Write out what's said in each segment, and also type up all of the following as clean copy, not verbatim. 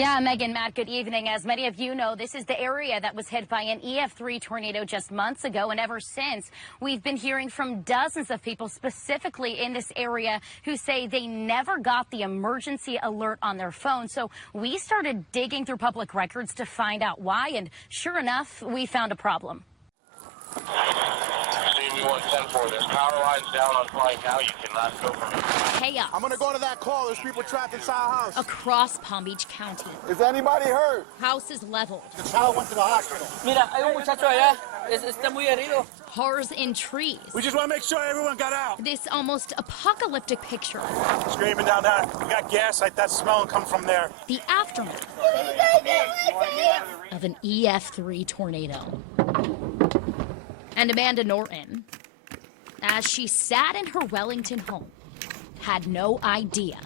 Yeah, Megan, Matt, good evening. As many of you know, this is the area that was hit by an EF3 tornado just months ago. And ever since, we've been hearing from dozens of people specifically in this area who say they never got the emergency alert on their phone. So we started digging through public records to find out why. And sure enough, we found a problem. CV-110-4, there's power lines down on Flying Cow. You cannot go from here. Chaos. I'm going to go to that call. There's people trapped inside a house. Across Palm Beach County. Is anybody hurt? Houses leveled. The child went to the hospital. Mira, hay un muchacho allá. Está muy herido. Cars in trees. We just want to make sure everyone got out. This almost apocalyptic picture. Screaming down there. We got gas like that smell coming from there. The aftermath of an EF3 tornado. And Amanda Norton, as she sat in her Wellington home, had no idea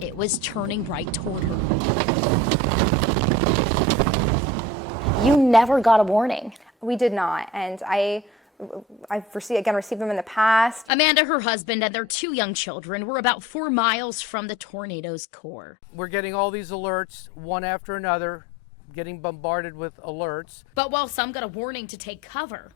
it was turning right toward her. You never got a warning. We did not, and I received them in the past. Amanda, her husband, and their 2 young children were about 4 miles from the tornado's core. We're getting all these alerts, one after another, getting bombarded with alerts. But while some got a warning to take cover,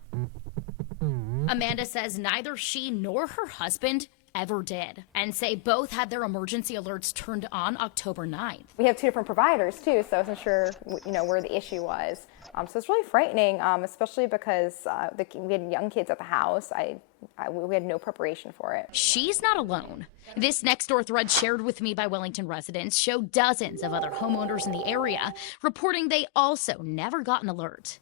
Amanda says neither she nor her husband ever did, and say both had their emergency alerts turned on October 9th. We have 2 different providers too, so I wasn't sure, where the issue was. So it's really frightening, especially because we had young kids at the house. We had no preparation for it. She's not alone. This next door thread shared with me by Wellington residents showed dozens of other homeowners in the area reporting they also never got an alert.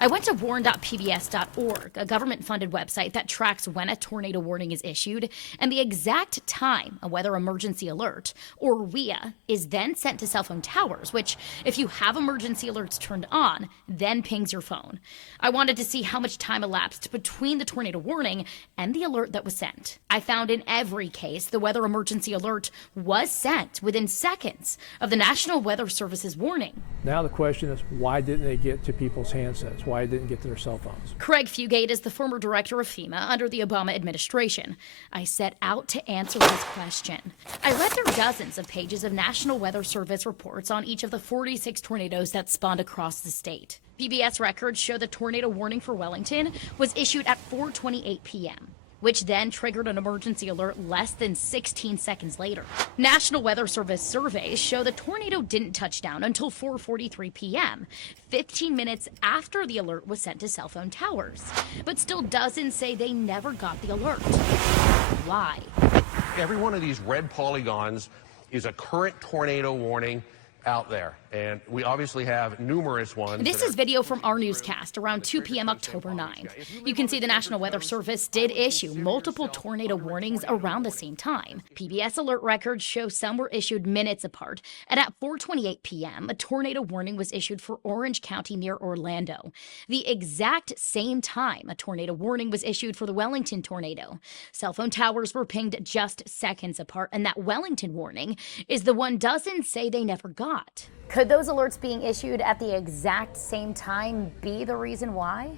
I went to warn.pbs.org, a government-funded website that tracks when a tornado warning is issued and the exact time a weather emergency alert, or WEA, is then sent to cell phone towers, which, if you have emergency alerts turned on, then pings your phone. I wanted to see how much time elapsed between the tornado warning and the alert that was sent. I found in every case the weather emergency alert was sent within seconds of the National Weather Service's warning. Now the question is, why didn't they get to people's handsets? Why didn't get to their cell phones? Craig Fugate is the former director of FEMA under the Obama administration. I set out to answer this question. I read through dozens of pages of National Weather Service reports on each of the 46 tornadoes that spawned across the state. PBS records show the tornado warning for Wellington was issued at 4:28 p.m., which then triggered an emergency alert less than 16 seconds later. National Weather Service surveys show the tornado didn't touch down until 4:43 p.m., 15 minutes after the alert was sent to cell phone towers. But still dozens say they never got the alert. Why? Every one of these red polygons is a current tornado warning out there, and we obviously have numerous ones. This is video from our newscast around 2 p.m. October 9th. You can see the National Weather Service did issue multiple tornado warnings around the same time. PBS alert records show some were issued minutes apart, and at 4:28 p.m., a tornado warning was issued for Orange County near Orlando. The exact same time a tornado warning was issued for the Wellington tornado. Cell phone towers were pinged just seconds apart, and that Wellington warning is the one dozens say they never got. Could those alerts being issued at the exact same time be the reason why?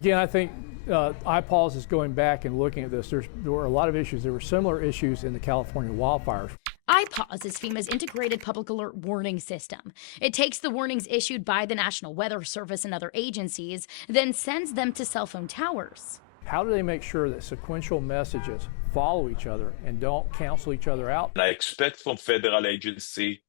Again, I think IPAWS is going back and looking at this. There were a lot of issues. There were similar issues in the California wildfires. IPAWS is FEMA's integrated public alert warning system. It takes the warnings issued by the National Weather Service and other agencies, then sends them to cell phone towers. How do they make sure that sequential messages follow each other and don't cancel each other out? And I expect from federal agency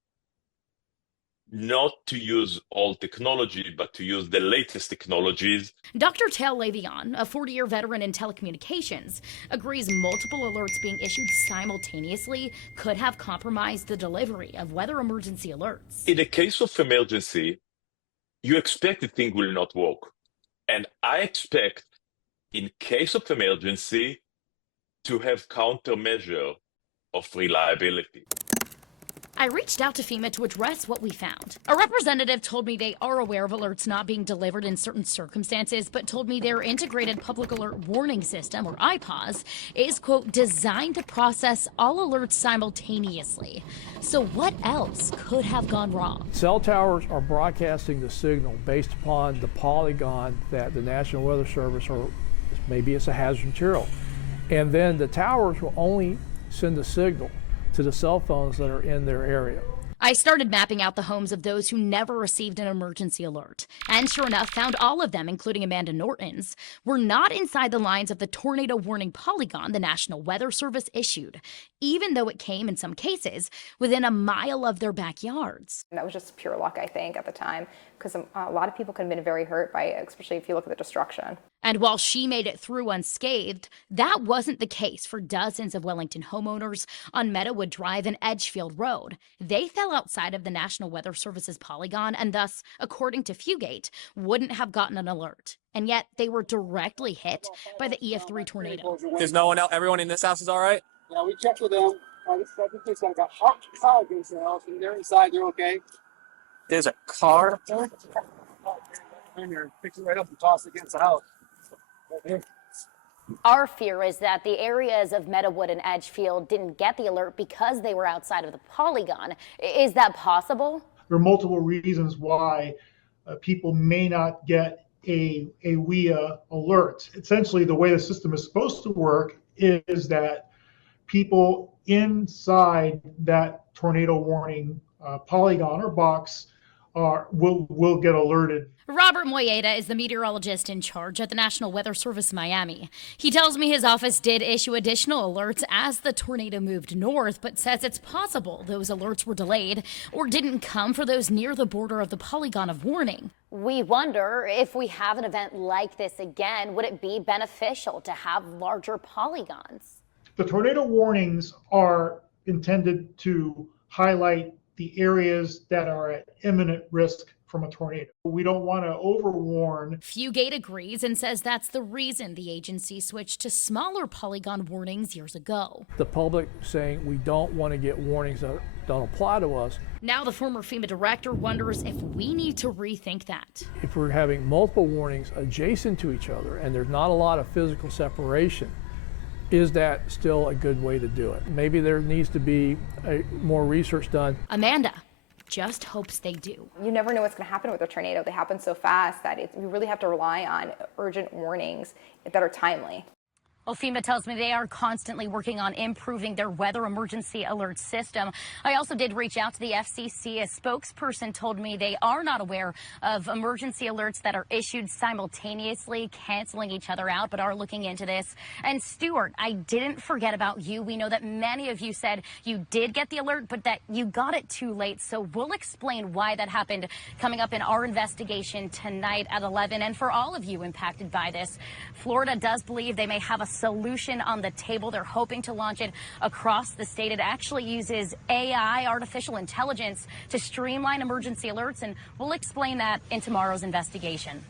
not to use old technology, but to use the latest technologies. Dr. Tal Levion, a 40-year veteran in telecommunications, agrees multiple alerts being issued simultaneously could have compromised the delivery of weather emergency alerts. In a case of emergency, you expect the thing will not work. And I expect, in case of emergency, to have countermeasure of reliability. I reached out to FEMA to address what we found. A representative told me they are aware of alerts not being delivered in certain circumstances, but told me their integrated public alert warning system, or IPAWS, is, quote, designed to process all alerts simultaneously. So what else could have gone wrong? Cell towers are broadcasting the signal based upon the polygon that the National Weather Service, or maybe it's a hazardous material. And then the towers will only send the signal to the cell phones that are in their area. I started mapping out the homes of those who never received an emergency alert, and sure enough, found all of them, including Amanda Norton's, were not inside the lines of the tornado warning polygon the National Weather Service issued, even though it came, in some cases, within a mile of their backyards. And that was just pure luck, I think, at the time, because a lot of people could have been very hurt by it, especially if you look at the destruction. And while she made it through unscathed, that wasn't the case for dozens of Wellington homeowners on Meadowood Drive and Edgefield Road. They fell outside of the National Weather Service's polygon and thus, according to Fugate, wouldn't have gotten an alert. And yet they were directly hit by the EF3 tornado. There's no one else. Everyone in this house is all right? Yeah, we checked with them. This place got hot power against the house, and they're inside. They're okay. There's a car. And you're fixing right up and toss it against the house. Right here. Our fear is that the areas of Meadowood and Edgefield didn't get the alert because they were outside of the polygon. Is that possible? There are multiple reasons why people may not get a WEA alert. Essentially, the way the system is supposed to work is that people inside that tornado warning polygon or box will get alerted. Robert Moyeda is the meteorologist in charge at the National Weather Service Miami. He tells me his office did issue additional alerts as the tornado moved north, but says it's possible those alerts were delayed or didn't come for those near the border of the polygon of warning. We wonder if we have an event like this again, would it be beneficial to have larger polygons? The tornado warnings are intended to highlight the areas that are at imminent risk from a tornado. We don't want to overwarn. Fugate agrees and says that's the reason the agency switched to smaller polygon warnings years ago. The public saying we don't want to get warnings that don't apply to us. Now the former FEMA director wonders if we need to rethink that. If we're having multiple warnings adjacent to each other and there's not a lot of physical separation, is that still a good way to do it? Maybe there needs to be more research done. Amanda just hopes they do. You never know what's going to happen with a tornado. They happen so fast that we really have to rely on urgent warnings that are timely. Well, FEMA tells me they are constantly working on improving their weather emergency alert system. I also did reach out to the FCC. A spokesperson told me they are not aware of emergency alerts that are issued simultaneously, canceling each other out, but are looking into this. And Stuart, I didn't forget about you. We know that many of you said you did get the alert, but that you got it too late. So we'll explain why that happened coming up in our investigation tonight at 11. And for all of you impacted by this, Florida does believe they may have a solution on the table. They're hoping to launch it across the state. It actually uses AI, artificial intelligence, to streamline emergency alerts, and we'll explain that in tomorrow's investigation.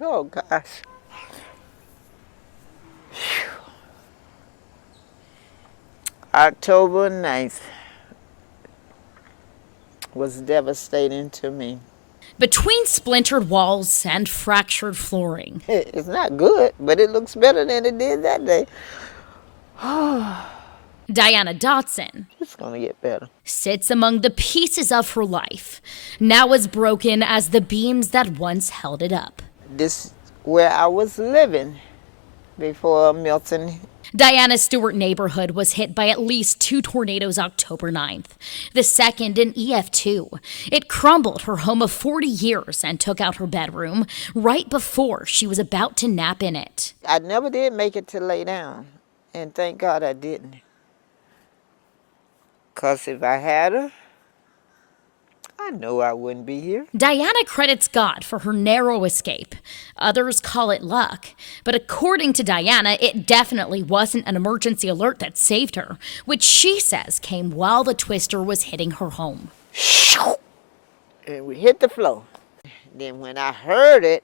Oh, gosh. October 9th was devastating to me. Between splintered walls and fractured flooring. It's not good, but it looks better than it did that day. Diana Dotson. It's gonna get better. Sits among the pieces of her life, now as broken as the beams that once held it up. This where I was living before Milton. Diana's Stewart neighborhood was hit by at least 2 tornadoes October 9th, the second an EF2. It crumbled her home of 40 years and took out her bedroom right before she was about to nap in it. I never did make it to lay down, and thank God I didn't. Because if I had her, I know I wouldn't be here. Diana credits God for her narrow escape. Others call it luck. But according to Diana, it definitely wasn't an emergency alert that saved her, which she says came while the twister was hitting her home. And we hit the floor. Then when I heard it,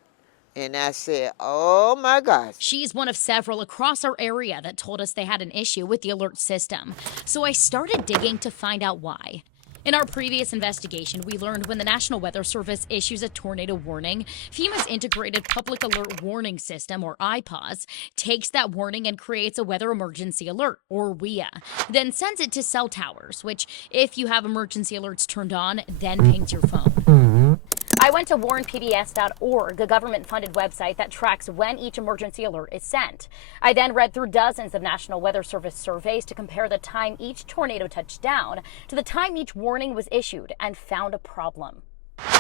and I said, oh my gosh. She's one of several across our area that told us they had an issue with the alert system. So I started digging to find out why. In our previous investigation, we learned when the National Weather Service issues a tornado warning, FEMA's Integrated Public Alert Warning System, or IPAWS, takes that warning and creates a weather emergency alert, or WEA, then sends it to cell towers, which, if you have emergency alerts turned on, then pings your phone. I I went to warnpbs.org, a government-funded website that tracks when each emergency alert is sent. I then read through dozens of National Weather Service surveys to compare the time each tornado touched down to the time each warning was issued, and found a problem.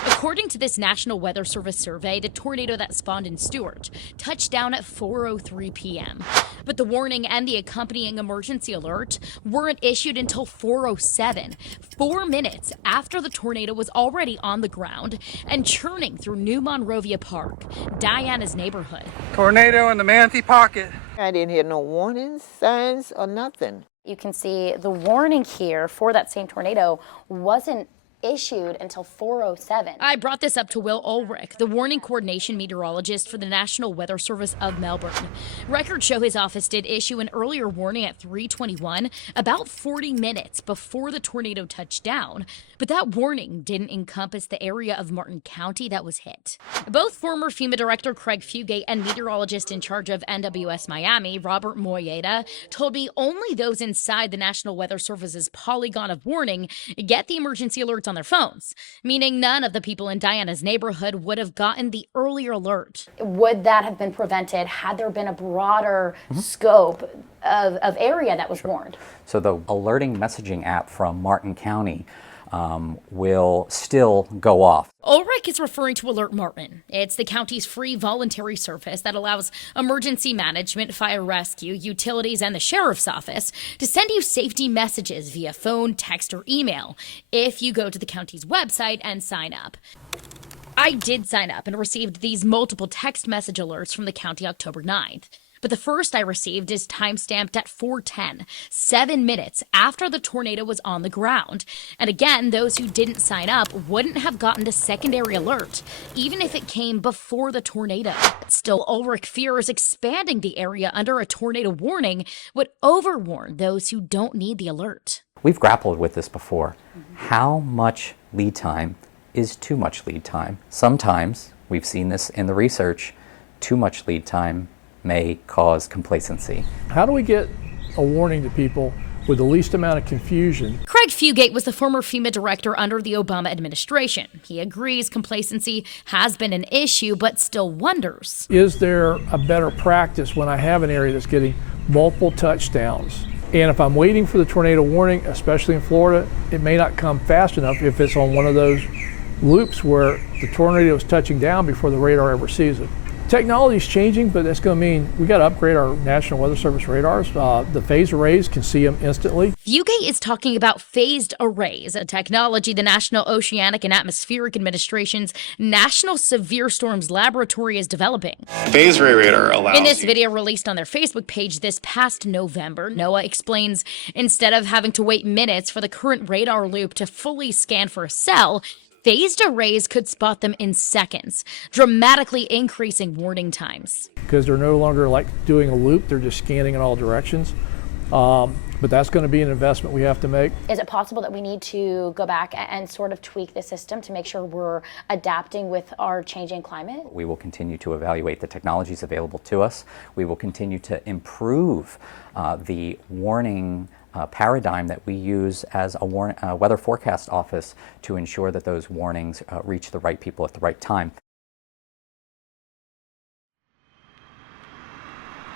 According to this National Weather Service survey, the tornado that spawned in Stewart touched down at 4:03 p.m. But the warning and the accompanying emergency alert weren't issued until 4:07, 4 minutes after the tornado was already on the ground and churning through New Monrovia Park, Diana's neighborhood. Tornado in the Manatee Pocket. I didn't hear no warning signs or nothing. You can see the warning here for that same tornado wasn't issued until 4:07. I brought this up to Will Ulrich, the warning coordination meteorologist for the National Weather Service of Melbourne. Records show his office did issue an earlier warning at 3:21, about 40 minutes before the tornado touched down, but that warning didn't encompass the area of Martin County that was hit. Both former FEMA Director Craig Fugate and meteorologist in charge of NWS Miami, Robert Moyeda, told me only those inside the National Weather Service's polygon of warning get the emergency alerts on their phones, meaning none of the people in Diana's neighborhood would have gotten the earlier alert. Would that have been prevented had there been a broader scope of area that was warned? So the alerting messaging app from Martin County will still go off. Ulrich is referring to Alert Martin. It's the county's free voluntary service that allows emergency management, fire rescue, utilities, and the sheriff's office to send you safety messages via phone, text, or email if you go to the county's website and sign up. I did sign up and received these multiple text message alerts from the county October 9th. But the first I received is timestamped at 4:10, 7 minutes after the tornado was on the ground. And again, those who didn't sign up wouldn't have gotten the secondary alert, even if it came before the tornado. Still, Ulrich fears expanding the area under a tornado warning would overwarn those who don't need the alert. We've grappled with this before. How much lead time is too much lead time? Sometimes, we've seen this in the research, too much lead time may cause complacency. How do we get a warning to people with the least amount of confusion? Craig Fugate was the former FEMA director under the Obama administration. He agrees complacency has been an issue, but still wonders. Is there a better practice when I have an area that's getting multiple touchdowns? And if I'm waiting for the tornado warning, especially in Florida, it may not come fast enough if it's on one of those loops where the tornado is touching down before the radar ever sees it. Technology is changing, but that's going to mean we got to upgrade our National Weather Service radars. The phased arrays can see them instantly. Fugate is talking about phased arrays, a technology the National Oceanic and Atmospheric Administration's National Severe Storms Laboratory is developing. Phased array radar allows In this video released on their Facebook page this past November, NOAA explains instead of having to wait minutes for the current radar loop to fully scan for a cell, phased arrays could spot them in seconds, dramatically increasing warning times. Because they're no longer like doing a loop, they're just scanning in all directions. But that's going to be an investment we have to make. Is it possible that we need to go back and sort of tweak the system to make sure we're adapting with our changing climate? We will continue to evaluate the technologies available to us. We will continue to improve the warning paradigm that we use as a weather forecast office to ensure that those warnings reach the right people at the right time.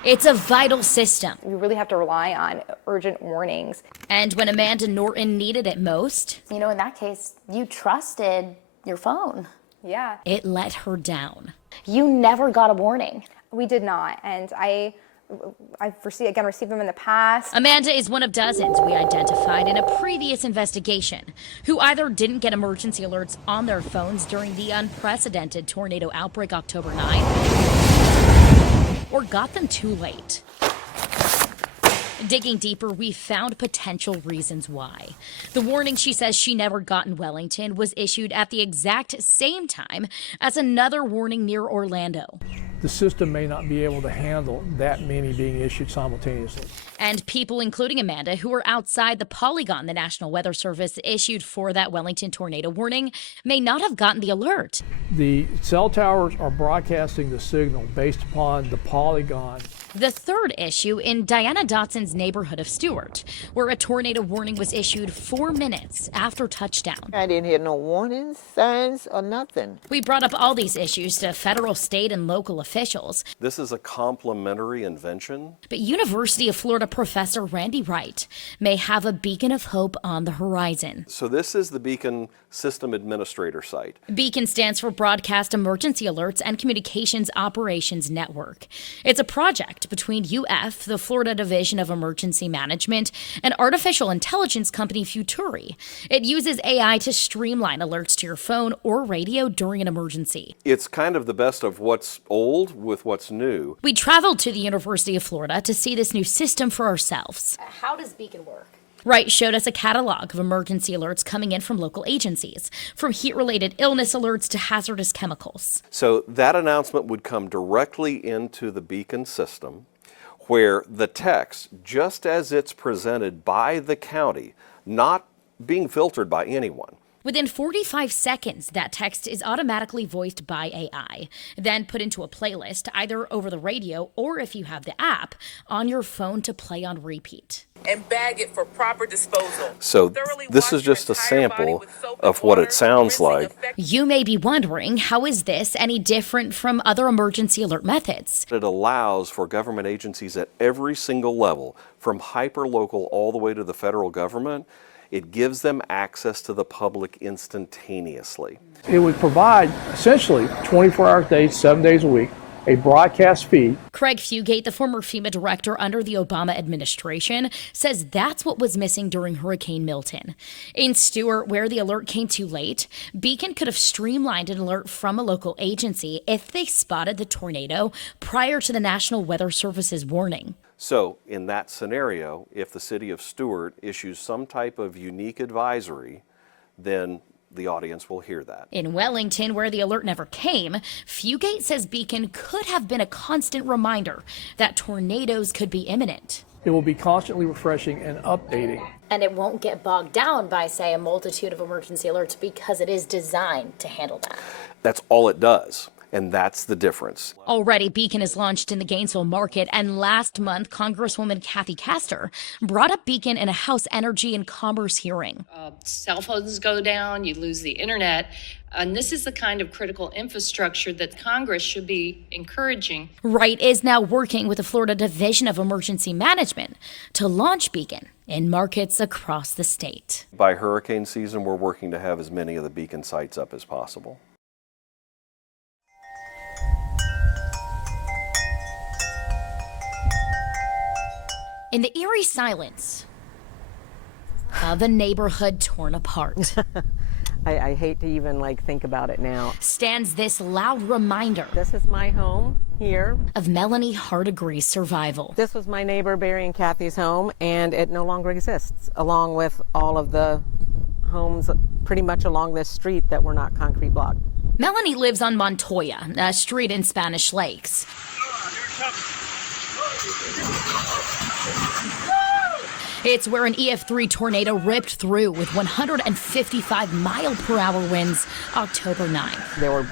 It's a vital system. We really have to rely on urgent warnings. And when Amanda Norton needed it most, in that case, you trusted your phone. Yeah. It let her down. You never got a warning. We did not, and I've received them in the past. Amanda is one of dozens we identified in a previous investigation who either didn't get emergency alerts on their phones during the unprecedented tornado outbreak October 9th, or got them too late. Digging deeper, we found potential reasons why. The warning she says she never got in Wellington was issued at the exact same time as another warning near Orlando. The system may not be able to handle that many being issued simultaneously. And people, including Amanda, who were outside the polygon the National Weather Service issued for that Wellington tornado warning, may not have gotten the alert. The cell towers are broadcasting the signal based upon the polygon The third issue in Diana Dotson's neighborhood of Stewart, where a tornado warning was issued 4 minutes after touchdown. I didn't hear no warnings, signs, or nothing. We brought up all these issues to federal, state, and local officials. This is a complementary invention. But University of Florida professor Randy Wright may have a beacon of hope on the horizon. So this is the Beacon System Administrator site. Beacon stands for Broadcast Emergency Alerts and Communications Operations Network. It's a project between UF, the Florida Division of Emergency Management, and artificial intelligence company Futuri. It uses AI to streamline alerts to your phone or radio during an emergency. It's kind of the best of what's old with what's new. We traveled to the University of Florida to see this new system for ourselves. How does Beacon work? Wright showed us a catalog of emergency alerts coming in from local agencies, from heat-related illness alerts to hazardous chemicals. So that announcement would come directly into the Beacon system, where the text, just as it's presented by the county, not being filtered by anyone. Within 45 seconds, that text is automatically voiced by AI, then put into a playlist, either over the radio or, if you have the app, on your phone to play on repeat. And bag it for proper disposal. So this is just a sample of what it sounds like. You may be wondering, how is this any different from other emergency alert methods? It allows for government agencies at every single level, from hyper-local all the way to the federal government. It gives them access to the public instantaneously. It would provide essentially 24 hours a day, 7 days a week, a broadcast feed. Craig Fugate, the former FEMA director under the Obama administration, says that's what was missing during Hurricane Milton. In Stewart, where the alert came too late, Beacon could have streamlined an alert from a local agency if they spotted the tornado prior to the National Weather Service's warning. So in that scenario, if the city of Stewart issues some type of unique advisory, then the audience will hear that. In Wellington, where the alert never came, Fugate says Beacon could have been a constant reminder that tornadoes could be imminent. It will be constantly refreshing and updating. And it won't get bogged down by, say, a multitude of emergency alerts because it is designed to handle that. That's all it does. And that's the difference. Already, Beacon is launched in the Gainesville market, and last month, Congresswoman Kathy Castor brought up Beacon in a House Energy and Commerce hearing. Cell phones go down, you lose the internet, and this is the kind of critical infrastructure that Congress should be encouraging. Wright is now working with the Florida Division of Emergency Management to launch Beacon in markets across the state. By hurricane season, we're working to have as many of the Beacon sites up as possible. In the eerie silence of a neighborhood torn apart. I hate to even think about it now. Stands this loud reminder. This is my home here. Of Melanie Hardegree's survival. This was my neighbor Barry and Kathy's home, and it no longer exists, along with all of the homes pretty much along this street that were not concrete blocked. Melanie lives on Montoya, a street in Spanish Lakes. It's where an EF3 tornado ripped through with 155-mile-per-hour winds October 9th. There were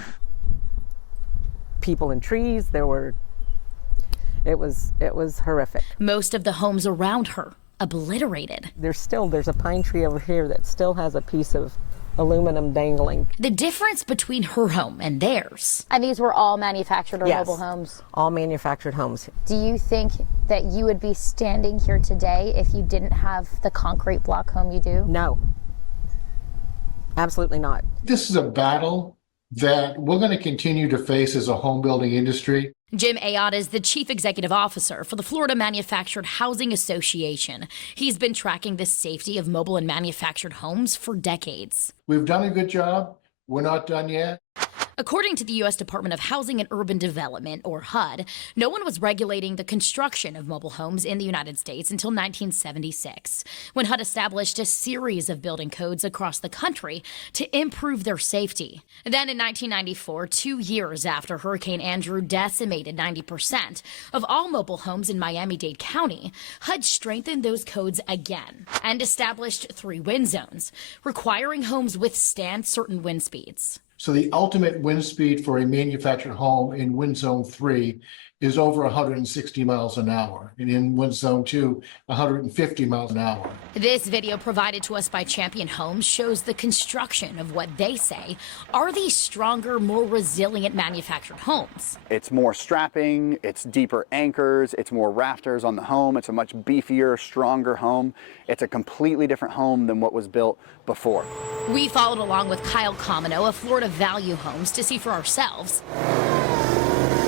people in trees. It was horrific. Most of the homes around her obliterated. There's a pine tree over here that still has a piece of aluminum dangling. The difference between her home and theirs. And these were all manufactured or Yes, mobile homes? All manufactured homes. Do you think that you would be standing here today if you didn't have the concrete block home you do? No. Absolutely not. This is a battle that we're going to continue to face as a home building industry. Jim Ayotte is the chief executive officer for the Florida Manufactured Housing Association. He's been tracking the safety of mobile and manufactured homes for decades. We've done a good job. We're not done yet. According to the U.S. Department of Housing and Urban Development, or HUD, no one was regulating the construction of mobile homes in the United States until 1976, when HUD established a series of building codes across the country to improve their safety. Then in 1994, 2 years after Hurricane Andrew decimated 90% of all mobile homes in Miami-Dade County, HUD strengthened those codes again and established 3 wind zones, requiring homes withstand certain wind speeds. So the ultimate wind speed for a manufactured home in wind zone 3 is over 160 miles an hour, and in wind zone 2, 150 miles an hour. This video provided to us by Champion Homes shows the construction of what they say are these stronger, more resilient manufactured homes. It's more strapping, it's deeper anchors, it's more rafters on the home, it's a much beefier, stronger home. It's a completely different home than what was built before. We followed along with Kyle Comino of Florida Value Homes to see for ourselves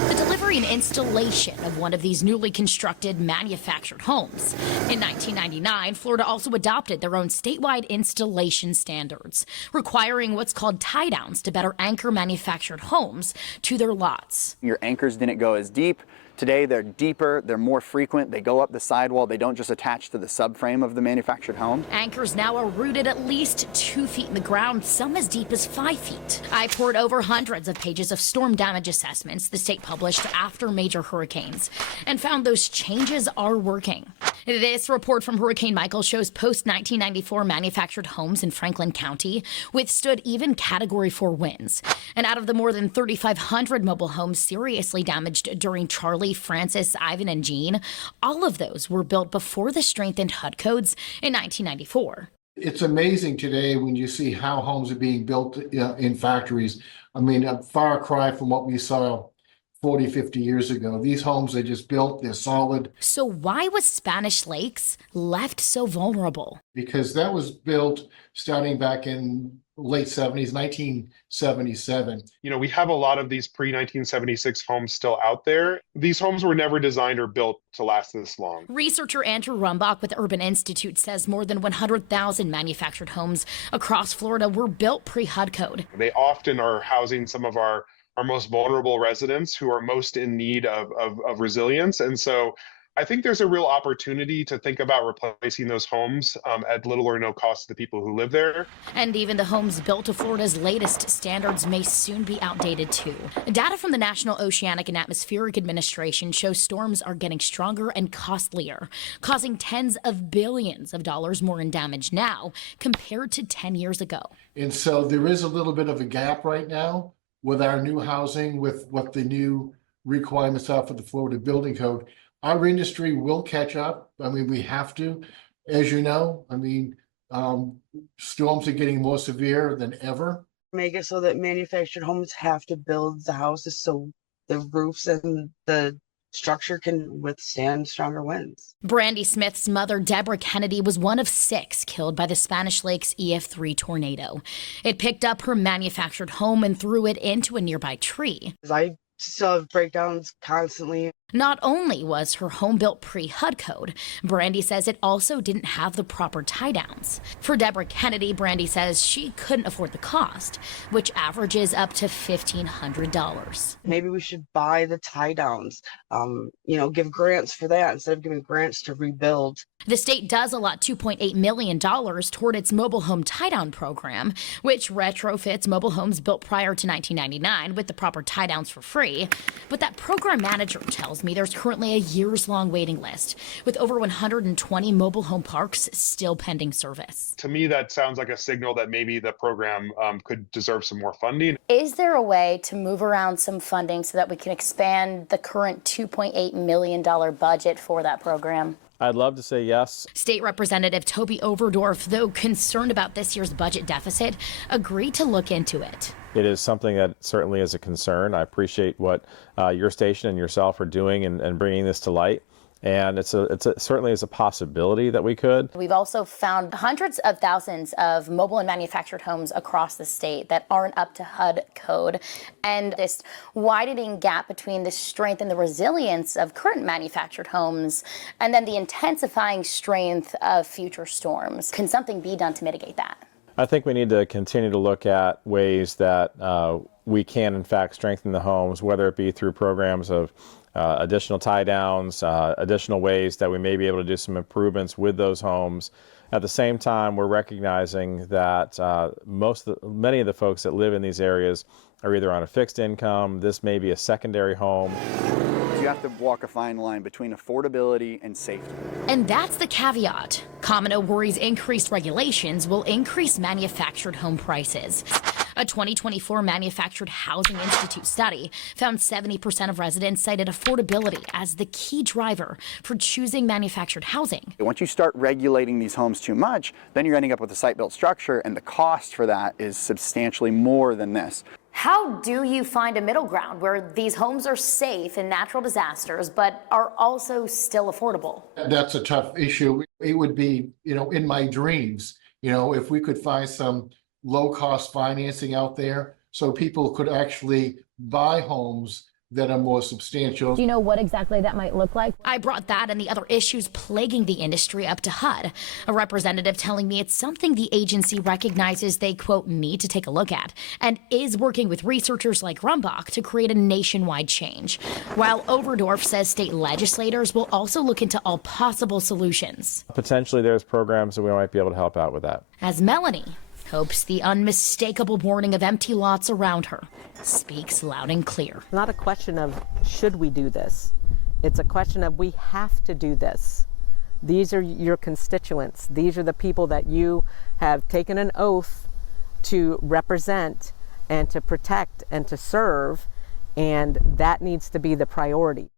the delivery and installation of one of these newly constructed manufactured homes. In 1999, Florida also adopted their own statewide installation standards, requiring what's called tie-downs to better anchor manufactured homes to their lots. Your anchors didn't go as deep. Today they're deeper, they're more frequent, they go up the sidewall, they don't just attach to the subframe of the manufactured home. Anchors now are rooted at least 2 feet in the ground, some as deep as 5 feet. I poured over hundreds of pages of storm damage assessments the state published after major hurricanes and found those changes are working. This report from Hurricane Michael shows post-1994 manufactured homes in Franklin County withstood even Category 4 winds. And out of the more than 3,500 mobile homes seriously damaged during Charlie, Francis, Ivan, and Jean, all of those were built before the strengthened HUD codes in 1994. It's amazing today when you see how homes are being built in factories. I mean, a far cry from what we saw 40, 50 years ago. These homes are just built, they're solid. So why was Spanish Lakes left so vulnerable? Because that was built starting back in late 70s, 1977. You know, we have a lot of these pre-1976 homes still out there. These homes were never designed or built to last this long. Researcher Andrew Rumbach with the Urban Institute says more than 100,000 manufactured homes across Florida were built pre-HUD code. They often are housing some of our most vulnerable residents who are most in need of resilience. And so I think there's a real opportunity to think about replacing those homes at little or no cost to the people who live there. And even the homes built to Florida's latest standards may soon be outdated too. Data from the National Oceanic and Atmospheric Administration shows storms are getting stronger and costlier, causing tens of billions of dollars more in damage now compared to 10 years ago. And so there is a little bit of a gap right now with our new housing, with what the new requirements are for the Florida Building Code. Our industry will catch up. I mean, we have to, as you know. I mean, storms are getting more severe than ever. Make it so that manufactured homes have to build the houses so the roofs and the structure can withstand stronger winds. Brandy Smith's mother, Deborah Kennedy, was one of 6 killed by the Spanish Lakes EF3 tornado. It picked up her manufactured home and threw it into a nearby tree. I still have breakdowns constantly. Not only was her home built pre-HUD code, Brandy says it also didn't have the proper tie-downs. For Deborah Kennedy, Brandy says she couldn't afford the cost, which averages up to $1,500. Maybe we should buy the tie-downs, give grants for that instead of giving grants to rebuild. The state does allot $2.8 million toward its mobile home tie-down program, which retrofits mobile homes built prior to 1999 with the proper tie-downs for free. But that program manager tells me there's currently a years-long waiting list, with over 120 mobile home parks still pending service. To me, that sounds like a signal that maybe the program could deserve some more funding. Is there a way to move around some funding so that we can expand the current $2.8 million budget for that program? I'd love to say yes. State Representative Toby Overdorf, though concerned about this year's budget deficit, agreed to look into it. It is something that certainly is a concern. I appreciate what your station and yourself are doing and bringing this to light. And it certainly is a possibility that we could. We've also found hundreds of thousands of mobile and manufactured homes across the state that aren't up to HUD code. And this widening gap between the strength and the resilience of current manufactured homes and then the intensifying strength of future storms. Can something be done to mitigate that? I think we need to continue to look at ways that we can, in fact, strengthen the homes, whether it be through programs of additional tie-downs, additional ways that we may be able to do some improvements with those homes. At the same time, we're recognizing that many of the folks that live in these areas are either on a fixed income. This may be a secondary home. You have to walk a fine line between affordability and safety. And that's the caveat. Comino worries increased regulations will increase manufactured home prices. A 2024 Manufactured Housing Institute study found 70% of residents cited affordability as the key driver for choosing manufactured housing. Once you start regulating these homes too much, then you're ending up with a site-built structure, and the cost for that is substantially more than this. How do you find a middle ground where these homes are safe in natural disasters, but are also still affordable? That's a tough issue. It would be, in my dreams, if we could find some low-cost financing out there so people could actually buy homes that are more substantial. Do you know what exactly that might look like? I brought that and the other issues plaguing the industry up to HUD. A representative telling me it's something the agency recognizes they, quote, need to take a look at, and is working with researchers like Rumbach to create a nationwide change. While Overdorf says state legislators will also look into all possible solutions. Potentially there's programs that we might be able to help out with that. As Melanie hopes the unmistakable warning of empty lots around her speaks loud and clear. It's not a question of should we do this. It's a question of we have to do this. These are your constituents. These are the people that you have taken an oath to represent and to protect and to serve, and that needs to be the priority.